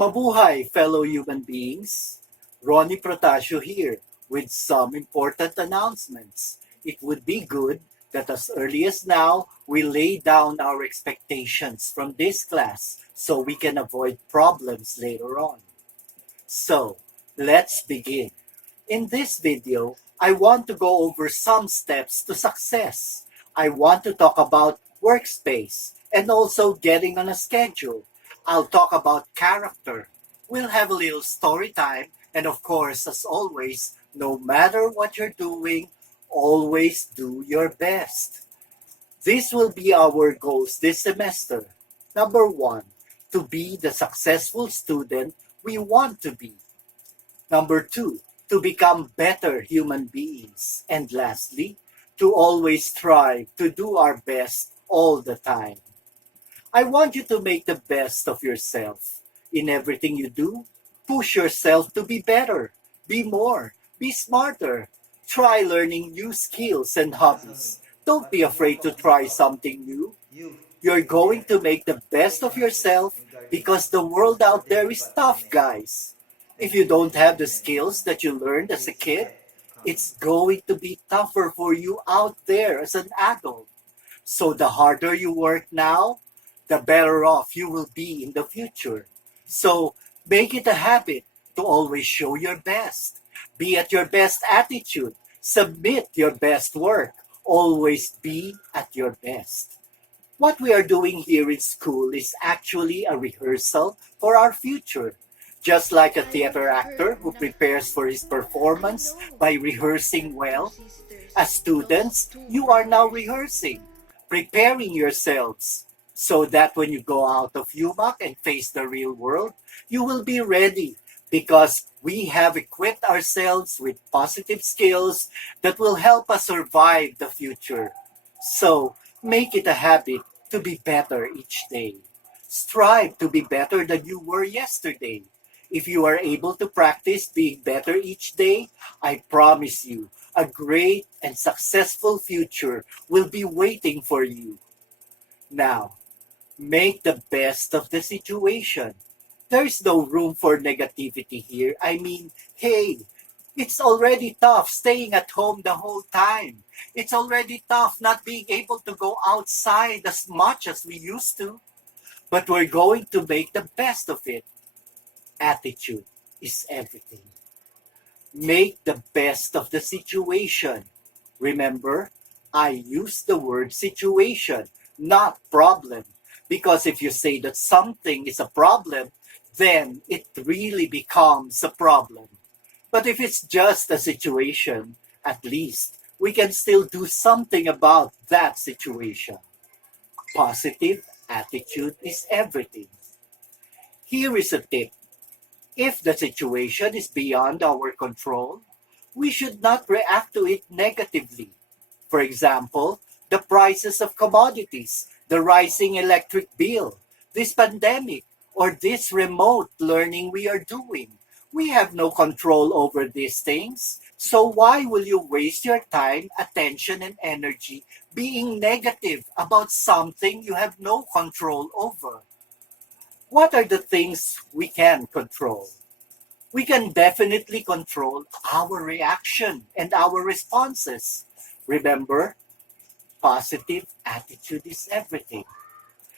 Mabuhay, fellow human beings. Ronnie Protasio here with some important announcements. It would be good that as early as now, we lay down our expectations from this class so we can avoid problems later on. So, let's begin. In this video, I want to go over some steps to success. I want to talk about Workspace and also getting on a schedule. I'll talk about character. We'll have a little story time, and of course, as always, no matter what you're doing, always do your best. This will be our goals this semester. Number one, to be the successful student we want to be. Number two, to become better human beings. And lastly, to always strive to do our best all the time. I want you to make the best of yourself. In everything you do, push yourself to be better, be more, be smarter. Try learning new skills and hobbies. Don't be afraid to try something new. You're going to make the best of yourself because the world out there is tough, guys. If you don't have the skills that you learned as a kid, it's going to be tougher for you out there as an adult. So the harder you work now, the better off you will be in the future. So make it a habit to always show your best. Be at your best attitude. Submit your best work. Always be at your best. What we are doing here in school is actually a rehearsal for our future. Just like a theater actor who prepares for his performance by rehearsing well, as students, you are now rehearsing, preparing yourselves, so that when you go out of UMAC and face the real world, you will be ready because we have equipped ourselves with positive skills that will help us survive the future. So, make it a habit to be better each day. Strive to be better than you were yesterday. If you are able to practice being better each day, I promise you, a great and successful future will be waiting for you. Now, make the best of the situation. There is no room for negativity here. I mean, hey, it's already tough staying at home the whole time. It's already tough not being able to go outside as much as we used to. But we're going to make the best of it. Attitude is everything. Make the best of the situation. Remember, I use the word situation, not problem. Because if you say that something is a problem, then it really becomes a problem. But if it's just a situation, at least we can still do something about that situation. Positive attitude is everything. Here is a tip. If the situation is beyond our control, we should not react to it negatively. For example, the prices of commodities, the rising electric bill, this pandemic, or this remote learning we are doing. We have no control over these things. So why will you waste your time, attention, and energy being negative about something you have no control over? What are the things we can control? We can definitely control our reaction and our responses. Remember, positive attitude is everything.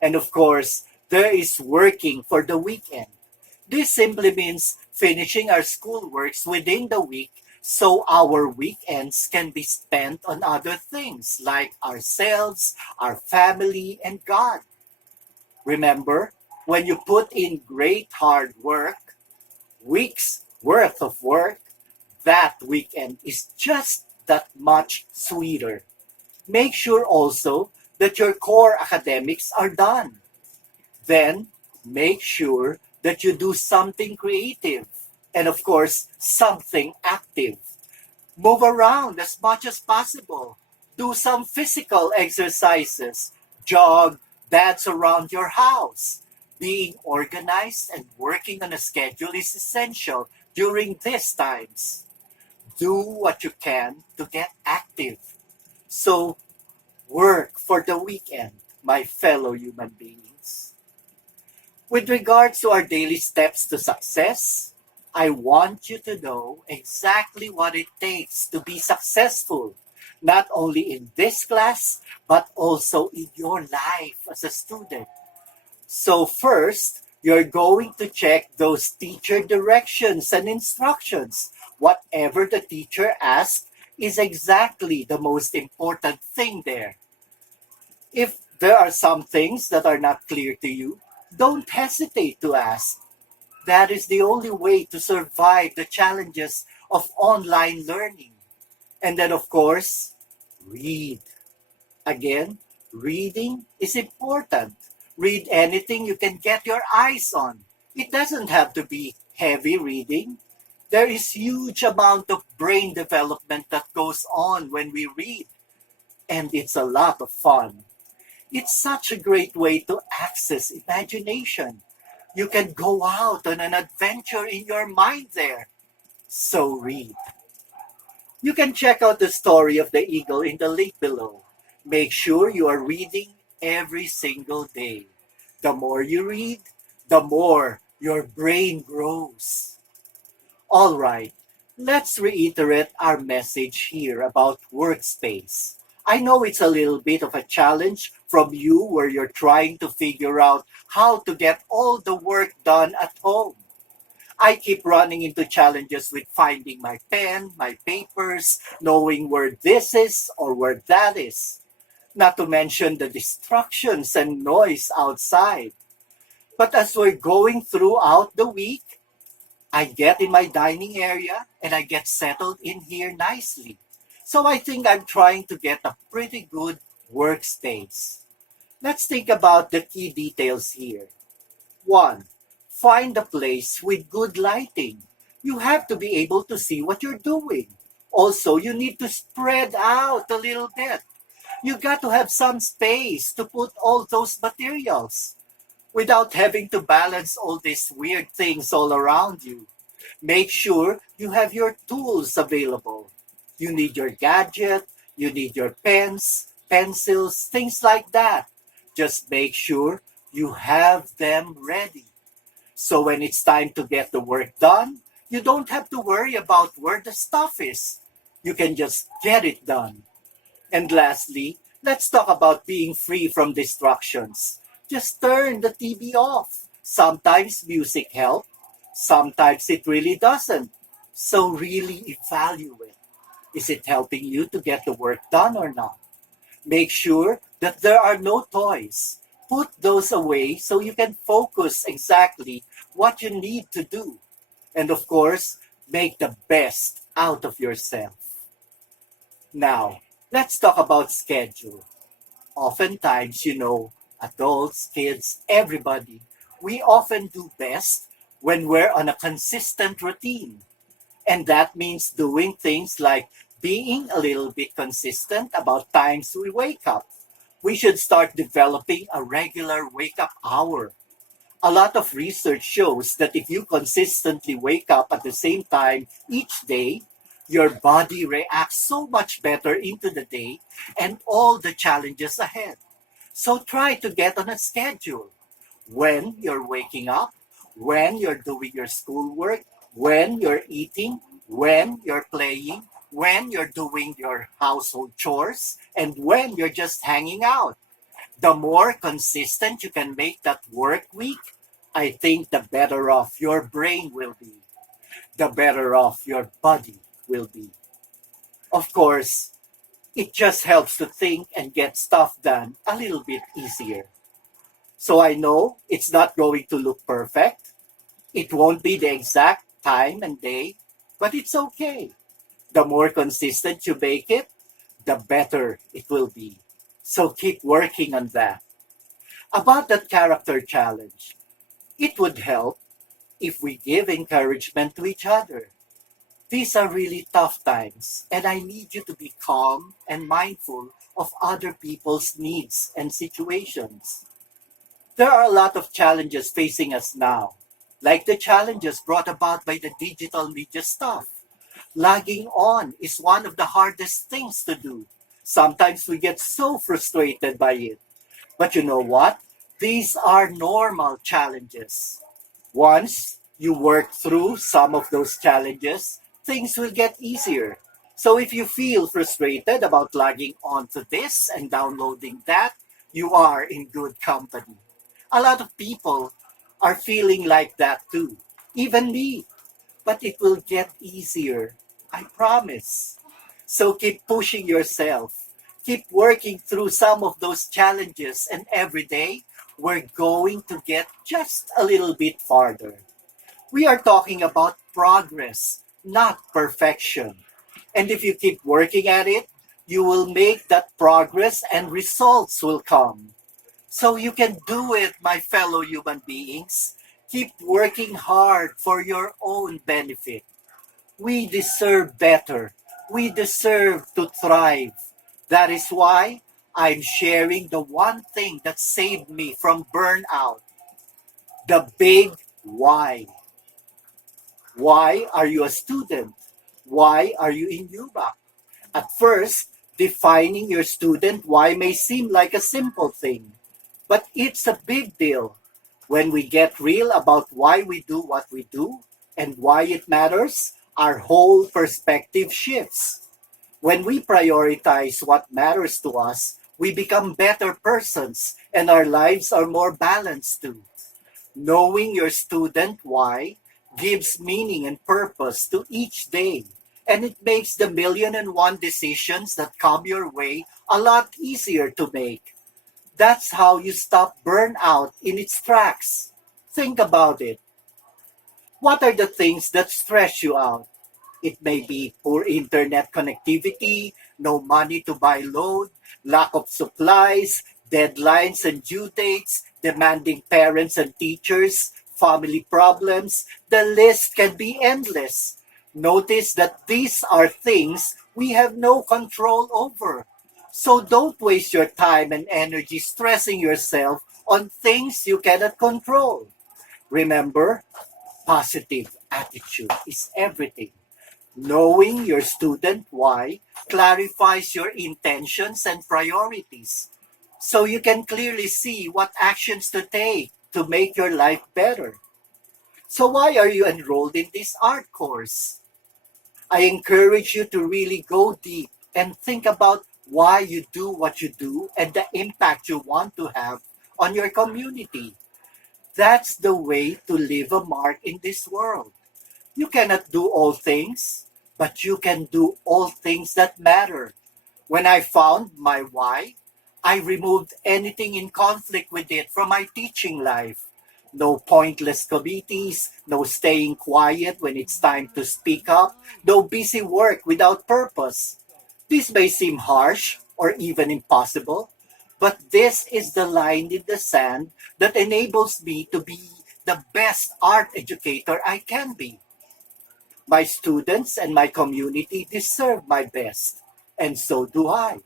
And of course, there is working for the weekend. This simply means finishing our schoolworks within the week so our weekends can be spent on other things like ourselves, our family, and God. Remember, when you put in great hard work, weeks worth of work, that weekend is just that much sweeter. Make sure also that your core academics are done. Then make sure that you do something creative and, of course, something active. Move around as much as possible. Do some physical exercises. Jog, dance around your house. Being organized and working on a schedule is essential during these times. Do what you can to get active. So, work for the weekend, my fellow human beings. With regards to our daily steps to success, I want you to know exactly what it takes to be successful, not only in this class, but also in your life as a student. So first, you're going to check those teacher directions and instructions. Whatever the teacher asks is exactly the most important thing there. If there are some things that are not clear to you, don't hesitate to ask. That is the only way to survive the challenges of online learning. And then, of course, read. Again, reading is important. Read anything you can get your eyes on. It doesn't have to be heavy reading. There is huge amount of brain development that goes on when we read, and it's a lot of fun. It's such a great way to access imagination. You can go out on an adventure in your mind there. So read. You can check out the story of the eagle in the link below. Make sure you are reading every single day. The more you read, the more your brain grows. All right, let's reiterate our message here about Workspace. I know it's a little bit of a challenge from you where you're trying to figure out how to get all the work done at home. I keep running into challenges with finding my pen, my papers, knowing where this is or where that is. Not to mention the distractions and noise outside. But as we're going throughout the week, I get in my dining area and I get settled in here nicely. So I think I'm trying to get a pretty good workspace. Let's think about the key details here. 1. Find a place with good lighting. You have to be able to see what you're doing. Also, you need to spread out a little bit. You got to have some space to put all those materials without having to balance all these weird things all around you. Make sure you have your tools available. You need your gadget, you need your pens, pencils, things like that. Just make sure you have them ready. So when it's time to get the work done, you don't have to worry about where the stuff is. You can just get it done. And lastly, let's talk about being free from distractions. Just turn the TV off. Sometimes music helps, sometimes it really doesn't. So really evaluate. Is it helping you to get the work done or not? Make sure that there are no toys. Put those away so you can focus exactly what you need to do. And of course, make the best out of yourself. Now, let's talk about schedule. Oftentimes, adults, kids, everybody, we often do best when we're on a consistent routine. And that means doing things like being a little bit consistent about times we wake up. We should start developing a regular wake up hour. A lot of research shows that if you consistently wake up at the same time each day, your body reacts so much better into the day and all the challenges ahead. So try to get on a schedule. When you're waking up, when you're doing your schoolwork, when you're eating, when you're playing, when you're doing your household chores, and when you're just hanging out. The more consistent you can make that work week, I think the better off your brain will be, the better off your body will be. Of course, it just helps to think and get stuff done a little bit easier. So I know it's not going to look perfect. It won't be the exact time and day, but it's okay. The more consistent you make it, the better it will be. So keep working on that. About that character challenge, it would help if we give encouragement to each other. These are really tough times, and I need you to be calm and mindful of other people's needs and situations. There are a lot of challenges facing us now, like the challenges brought about by the digital media stuff. Logging on is one of the hardest things to do. Sometimes we get so frustrated by it. But you know what? These are normal challenges. Once you work through some of those challenges, things will get easier. So if you feel frustrated about logging on to this and downloading that, you are in good company. A lot of people are feeling like that too, even me. But it will get easier, I promise. So keep pushing yourself. Keep working through some of those challenges, and every day we're going to get just a little bit farther. We are talking about progress, not perfection. And if you keep working at it, you will make that progress and results will come. So you can do it, my fellow human beings. Keep working hard for your own benefit. We deserve better. We deserve to thrive. That is why I'm sharing the one thing that saved me from burnout, the big why. Why are you a student? Why are you in Europe? At first, defining your student why may seem like a simple thing, but it's a big deal. When we get real about why we do what we do and why it matters, our whole perspective shifts. When we prioritize what matters to us, we become better persons and our lives are more balanced too. Knowing your student why gives meaning and purpose to each day, and it makes the million and one decisions that come your way a lot easier to make. That's how you stop burnout in its tracks. Think about it. What are the things that stress you out? It may be poor internet connectivity, no money to buy load, lack of supplies, deadlines and due dates, demanding parents and teachers, family problems. The list can be endless. Notice that these are things we have no control over. So don't waste your time and energy stressing yourself on things you cannot control. Remember, positive attitude is everything. Knowing your student why clarifies your intentions and priorities so you can clearly see what actions to take to make your life better. So, why are you enrolled in this art course? I encourage you to really go deep and think about why you do what you do and the impact you want to have on your community. That's the way to leave a mark in this world. You cannot do all things, but you can do all things that matter. When I found my why, I removed anything in conflict with it from my teaching life. No pointless committees, no staying quiet when it's time to speak up, no busy work without purpose. This may seem harsh or even impossible, but this is the line in the sand that enables me to be the best art educator I can be. My students and my community deserve my best, and so do I.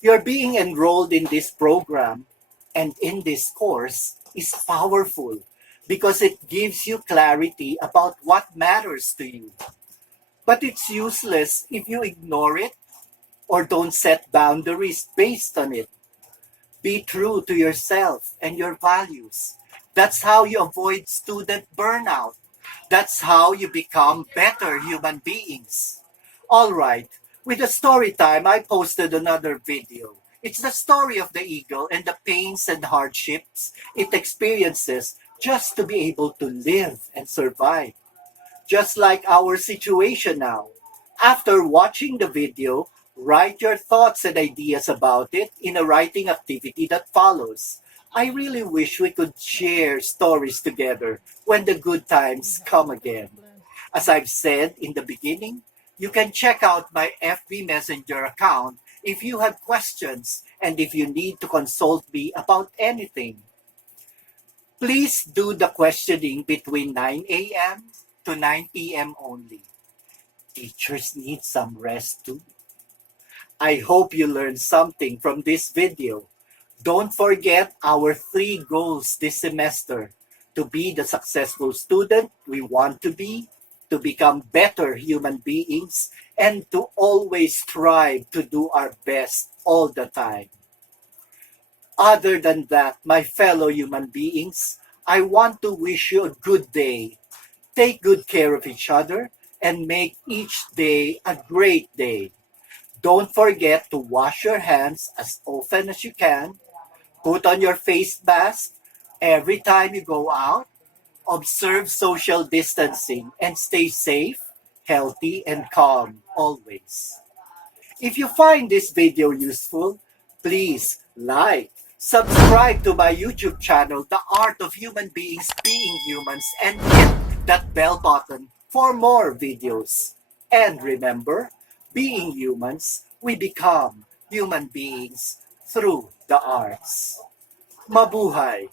Your being enrolled in this program and in this course is powerful because it gives you clarity about what matters to you. But it's useless if you ignore it or don't set boundaries based on it. Be true to yourself and your values. That's how you avoid student burnout. That's how you become better human beings. All right, with the story time, I posted another video. It's the story of the eagle and the pains and hardships it experiences just to be able to live and survive, just like our situation now. After watching the video, write your thoughts and ideas about it in a writing activity that follows. I really wish we could share stories together when the good times come again. As I've said in the beginning, you can check out my FB Messenger account if you have questions and if you need to consult me about anything. Please do the questioning between 9 a.m. to 9 p.m. only. Teachers need some rest too. I hope you learned something from this video. Don't forget our three goals this semester: to be the successful student we want to be, to become better human beings, and to always strive to do our best all the time. Other than that, my fellow human beings, I want to wish you a good day. Take good care of each other and make each day a great day. Don't forget to wash your hands as often as you can. Put on your face mask every time you go out. Observe social distancing and stay safe, healthy, and calm always. If you find this video useful, please like, subscribe to my YouTube channel, The Art of Human Beings Being Humans, and hit that bell button for more videos. And remember, being humans, we become human beings through the arts. Mabuhay!